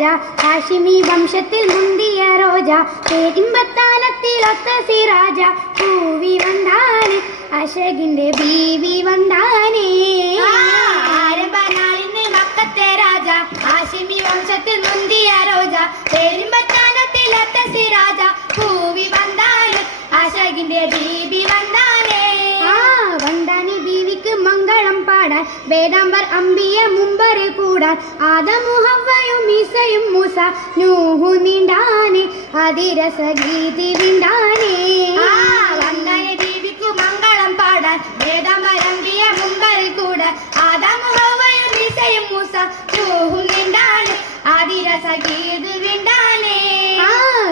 രാജ ഹാഷിമി വംശത്തിൽ മുന്തിയ റോജ പേരിമ്പത്താനത്തിലൊത്ത സിറാജ പൂവി വന്താനെ അശകിന്റെ ബീവി വന്താനേ ആരംഭനാളിന് മക്കത്തെ രാജ ഹാഷിമി വംശത്തിൽ മുന്തിയ റോജ പേരിമ്പത്താനത്തിലൊത്ത സിറാജ പൂവി വന്താനെ അശകിന്റെ ബീവി വന്താനേ വന്താനി ബീവിക്ക് മംഗളം പാടാൻ വേദാംബർ അമ്പിയ മുമ്പറിൽ കൂടാൻ ആദമു ഹവ്വയും ഈസയും മൂസ നൂഹു നീണ്ടാനെ അതിരസഗീതി വിണ്ടാനേ വന്താനി ബീവിക്ക് മംഗളം പാടാൻ വേദാംബർ അമ്പിയ മുമ്പറിൽ കൂടാൻ ആദമു ഹവ്വയും ഈസയും മൂസ നൂഹു നീണ്ടാനെ അതിരസഗീതി വിണ്ടാനേ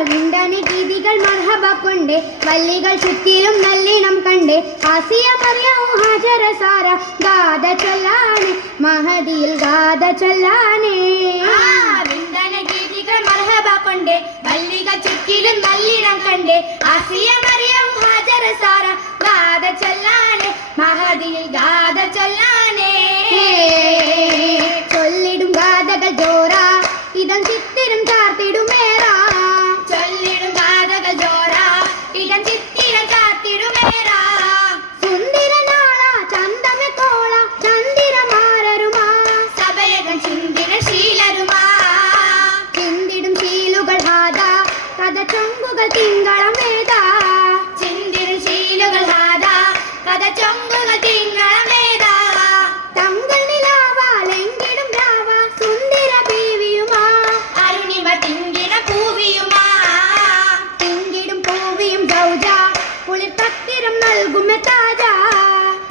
വിണ്ടാനെ ഗീതികൾ മർഹബ കൊണ്ടേ വല്ലികൾ ചുറ്റിലും നല്ലിണം കണ്ടേ ആസിയ മറിയാവും ഹാജര സാര ഗാഥ ചൊല്ലാനെ മഹദിയിൽ ഗാഥ ചൊല്ലാനേ വിണ്ടാനെ ഗീതികൾ മർഹബ കൊണ്ടേ വല്ലികൾ ചുറ്റിലും നല്ലിണം കണ്ടേ ആസിയ മറിയാവും ഹാജര സാര ഗാഥ ചൊല്ലാനെ മഹദിയിൽ ഗാഥ ചൊല്ലാനേ ചൊല്ലിടും ഗാഥകൾ ജോറാ ഇതം ചിത്തിരും ചാർത്തിടുമേറാ ചൊല്ലിടും ഗാഥകൾ ജോറാ ഇതം ചിത്തിരം ചാർത്തിടുമേറാ സുന്ദര നാള ചന്ദമ കോള ചന്ദിര മാരരുമാ സഭയകൻ ചിന്തിര ശീലരുമാ ചിന്തിടും ശീലുകൾ ഹാദ കഥ ചൊങ്കുകൾ തിങ്കളം വേദാ ചിന്തിരും ശീലുകൾ ഹാദാ കഥ ചൊങ്കുകൾ തിങ്കളം വേദാ തങ്കൾ നിലാവാലെങ്കിലും രാവ സുന്ദര ബീവിയുമാ അരുണിമ തിങ്കിട പൂവിയുമാ തിങ്കിടും പൂവിയും സൗജ കുളിർ തത്തിരം നൽകുമെ താജ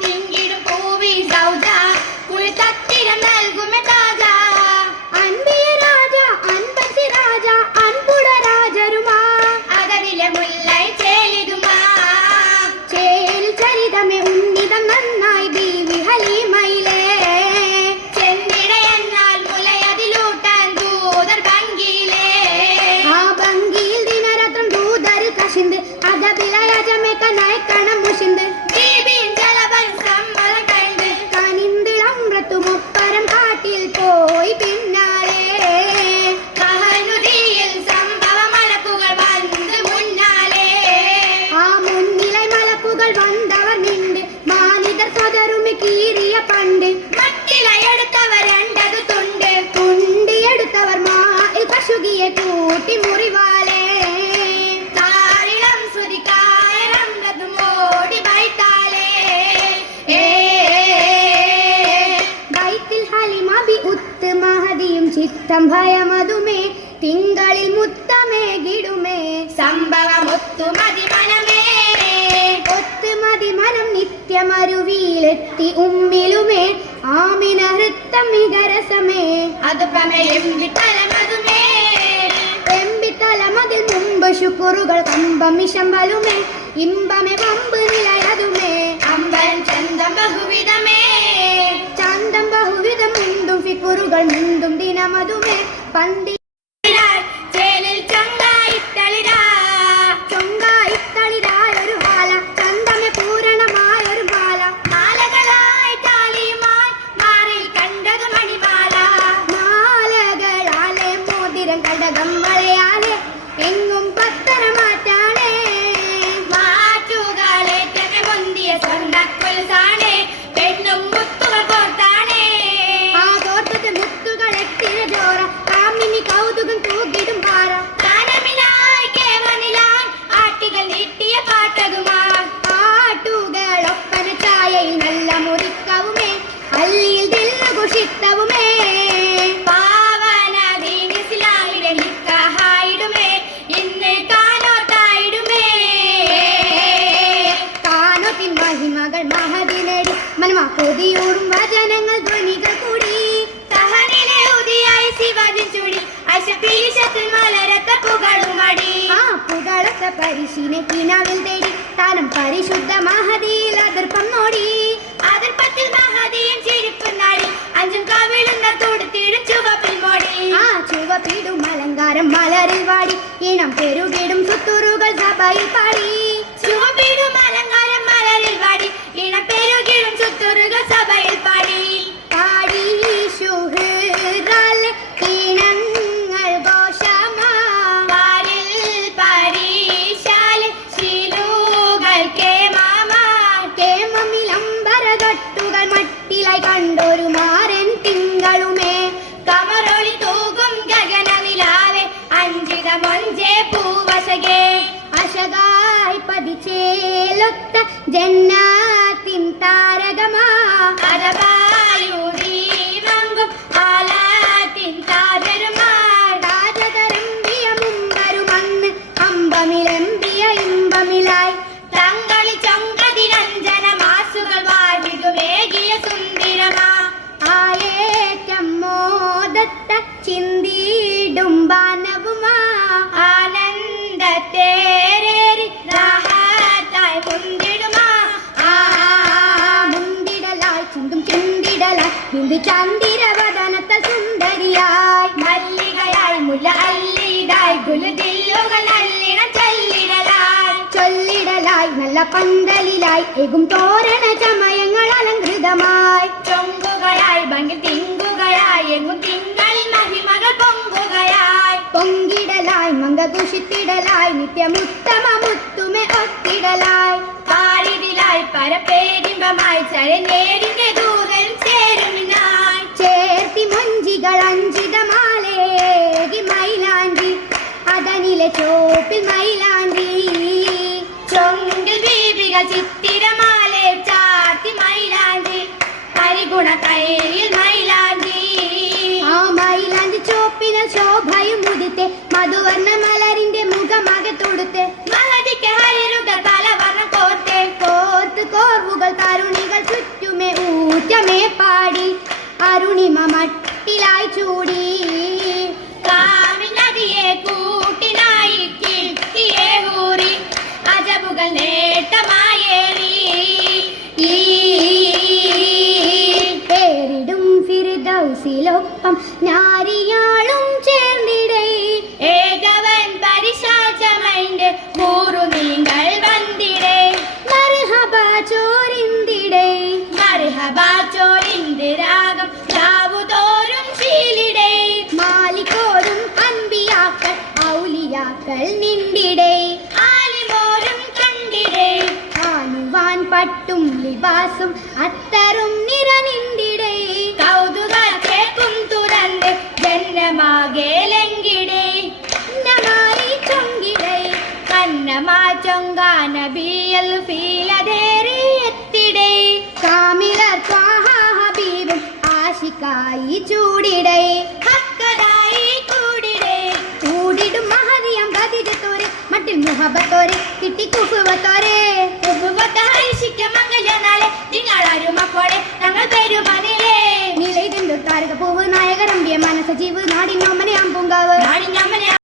തിങ്കിടും പൂവി സൗജ കുളിത്തത്തിരം നൽകുമെ താജ അൻപിയ രാജ അൻപത്തി രാജ അൻപുട രാജരുമാ അതനിലെ മുല്ലൈ ചേലിതുമാ ചേൽ ചരിതമേ ഉന്നിതം നന്നായി ബീവി ഹലീമയിലേ ചെന്നിട എന്നാൽ മുലയതിലൂട്ടാൻ ദൂതർ ഭംഗിയിലേ ആ ഭംഗിയിൽ ദിനരത്നം ദൂതരിൽ കശിന്ത് അതബിലയജമേ കനയക്കണം മുഷിന്ത് ബീബിയും ജലവൻ സമ്മതം കണ്ട് കനിന്തിളമ്രത്തുമൊപ്പരം കാട്ടിൽ പോയി പിന്നാലെ കഹനുദിയിൽ സംഭവ മലക്കുകൾ വന്ന് മുന്നാലേ ആ മുന്നിലെ മലക്കുകൾ വന്നവർ നിണ്ട് മാനിതർ സദരുമി കീറിയ പണ്ട് മട്ടിലയെടുത്തവർ രണ്ടതു തുണ്ട് കുണ്ടിയെടുത്തവർ മായിൽ കശുകിയെ കൂട്ടി മുറിവാലേ താഴിളം സുരിക്കായരം മോടി വൈത്താലേ വൈത്തിൽ ഹലിമബി ഉത്ത് മഹദിയും ചിത്തം ഭയമതുമേ തിങ്കളിൽ മുത്തമേകിടുമേ സംഭവമൊത്തു മതിമനമേ ഒത്ത് മതി മനം നിത്യമരുവിയിലെത്തി ഉമ്മിലുമേ ആമിന ഹൃത്തം മികരസമേ അത് പ്രമേയം വിട്ടലമതുമേ എമ്പിത്തലമതിൽ മുമ്പ് ശുക്രുകൾ കമ്പമിശമ്പലുമേ ഇമ്പമേ വമ്പ് നിലയതുമേ അമ്പൻ ചന്തം ബഹുവിധമേ ചന്തം ബഹുവിധം മുണ്ടും ഫിക്കുറുകൾ മുണ്ടും ദിനമതുമേ പന്തി ചേലിൽ ചൊങ്കായിട്ടളിരാ ചൊങ്കായിത്തളിരായൊരു ഹാല ചന്തമേ പൂരണമായൊരു മാല മാലകളായി താലിയുമായി മാറിൽ കണ്ടത് മണിമാല മാലകളാലെ മോതിരം കടകം വളയാലെ എങ്ങും പത്തര മാറ്റാണേ മാറ്റുകളേറ്റമേ മുന്തിയ സ്വർണ്ണക്കൊലുസാണേ പെണ്ണും മുത്തുകൾ കോർത്താണേ ആ കോർത്തത് മുത്തുകൾ എത്തിയ ജോറ കാമിനി കൗതുകം തൂകിടും പാറ കാനമിലായി കേവനിലായി ആട്ടികൾ നീട്ടിയ പാട്ടകുമാ പാട്ടുകളൊപ്പന ചായയിൽ നല്ല മുറിക്കവുമേ അല്ലിയിൽ ദില്ലുകുഷിത്തവുമേ പാവന ദീനിസ്ലാമിലെ നിക്കാഹായിടുമേ ഇന്ന് കാനോത്തായിടുമേ കാനോത്തിൻ മഹിമകൾ മഹദിനടി മനമ കൊതിയൂറും വചനങ്ങൾ ധ്വനികൾ കൂടി സഹനിലെ ഉദിയായി ശിവജി ചുടി അശപീശത്തിൽ മലരത്ത പുകളുമടി ആ പുകളത്ത പരിശീനെ കിനാവിൽ തേടി താനം പരിശുദ്ധ മഹദിയിൽ അതിർപ്പം നോടി അതിർപ്പത്തിൽ മഹദിയും ചിരിപ്പും നാടി അഞ്ചും കവിളുന്ന തൊടുത്തിടും ചുവപ്പിൽ മോടി ആ ചുവപ്പിടും അലങ്കാരം മലരിൽ വാടി ഇണം പെരുകിടും സുത്തുറുകൾ സഭയിൽ പാടി ചുവപ്പിടും അലങ്കാരം മലരിൽ വാടി ഇണം പെരുകിടും ചുത്തുറുകൾ സഭയിൽ പാടി പാടി ശുഹ്റാലെ ഇണങ്ങൾ കേമമിലംബരകട്ടുകൾ മട്ടിലായി കണ്ടൊരു മാരൻ തിങ്കളുമേ കമറൊളി തൂകും ഗഗനനിലാവെ അഞ്ചിത മൊഞ്ചേ പൂവശകേ അശകായി പതിച്ചേലൊത്ത ജന്നാത്തിൻ താരകമാ അരവായൂരി മങ്കും ആലാത്തിൻ താജരുമാർ രാജതരമ്പിയ മുമ്പരുമന്ന് അമ്പമിലമ്പിയ ഇമ്പമിലായി തങ്ങളി ചൊങ്കതിരഞ്ജന മാസുകൾ വാഴിതുമേകിയ സുന്ദരമാ ആയേറ്റം മോദത്ത ചിന്തിടും ബാനവുമാ ആനന്ദത്തേരേറി രാഹത്തായി മുന്തിടുമാ മുന്തിടലായി ചിന്തും ചിന്തിടലായി ബിന്ദു ചന്ദിരവദനത്ത സുന്ദരിയായി മല്ലികയായി മുല്ല അല്ലിടായി ഗുലുദില്ലുകൾ നല്ലിണം ചൊല്ലിടലായി ചൊല്ലിടലായി നല്ല പന്തലിലായി എകും തോരണ ചമയങ്ങൾ അലങ്കൃതമായി ചൊങ്കുകയായി ഭംഗി തിങ്കുകയായി എങ്ങും തിങ്കളിൽ മഹിമകൾ പൊങ്കുകയായി പൊങ്കിടലായി മംഗകുഷിത്തിടലായി നിത്യമുത്തമ മുത്തുമെ ഒത്തിടലായി പാരിതിലായി പരപ്പേരിമ്പമായി ചരനേരിന്റെ ദൂതൻ ചേരുമിനായി ചേർത്തി മൊഞ്ചികൾ അഞ്ചിതമാലേകി മൈലാഞ്ചി അതനിലെ ചോപ്പിൽ മൈലാഞ്ചി ചൊങ്കിൽ ദീപികൾ ചിത്തിരമാലെ ചാത്തി മൈലാഞ്ചി പരിഗുണ കൈയിൽ മൈലാഞ്ചി ആ മൈലാഞ്ചി ചോപ്പിന് ശോഭയും മുതിത്തെ മധുവർണ്ണ മലരിന്റെ മുഖമാകെ തൊടുത്തെ മഹതിക്ക് ഹരിരുകൾ പലവർണ്ണം കോർത്തെ കോർത്ത് കോർവുകൾ തരുണികൾ ചുറ്റുമേ ഊറ്റമേ പാടി അരുണിമ മട്ടിലായി ചൂടി കാമിനദിയെ കൂട്ടിനായി കിട്ടിയേ ഹൂറി അജബുകൾ നേട്ടമായേറി പേരിടും ഫിർദൗസിലൊപ്പം നാരിയാളും ചേർന്നിടേ ഏകവൻ പരിശാചമൈന്റെ കൂറു നിങ്ങൾ വന്നിടേ മർഹബ ചോരിന്തിടേ മർഹബ ചോരിന്റെ രാഗം രാവുതോറും ശീലിടേ മാലിക്കോരും അൻപിയാക്കൾ ഔലിയാക്കൾ നിന്തിടേ ആലിമോരും കണ്ടിടേ കാണുവാൻ പട്ടും ലിബാസും അത്തറും നിറനിന്തിടേ കൗതുകത്തേക്കും തുറന്ന് ജന്മമാകെ ലങ്കിടേ നമായി ചൊങ്കിടേ കന്നമാ ചൊങ്കാന ബിയൽ ഫീലതേറി എത്തിടേ കാമിലർ ത്വാഹ ഹബീബും ആശിക്കായി ചൂടിടേ ഹക്കതായി കൂടിടേ കൂടിടും മഹദിയം ഖദീജത്തോരെ മട്ടിൽ മുഹബത്തോരെ കിട്ടി കുഫുവത്തോരെ ഉപവതായിഷിക്ക മംഗലനാളെ നിങ്ങളാരും അപ്പോളെ തങ്ങൾ പെരുമനിലേ നിലയിതെന്തൊരു താരക പൂവ് നായകരമ്പിയ മനസ്സജീവ് നാടിനോമനെ അമ്പുങ്കാവ് നാടിഞ്ഞമ്മനെ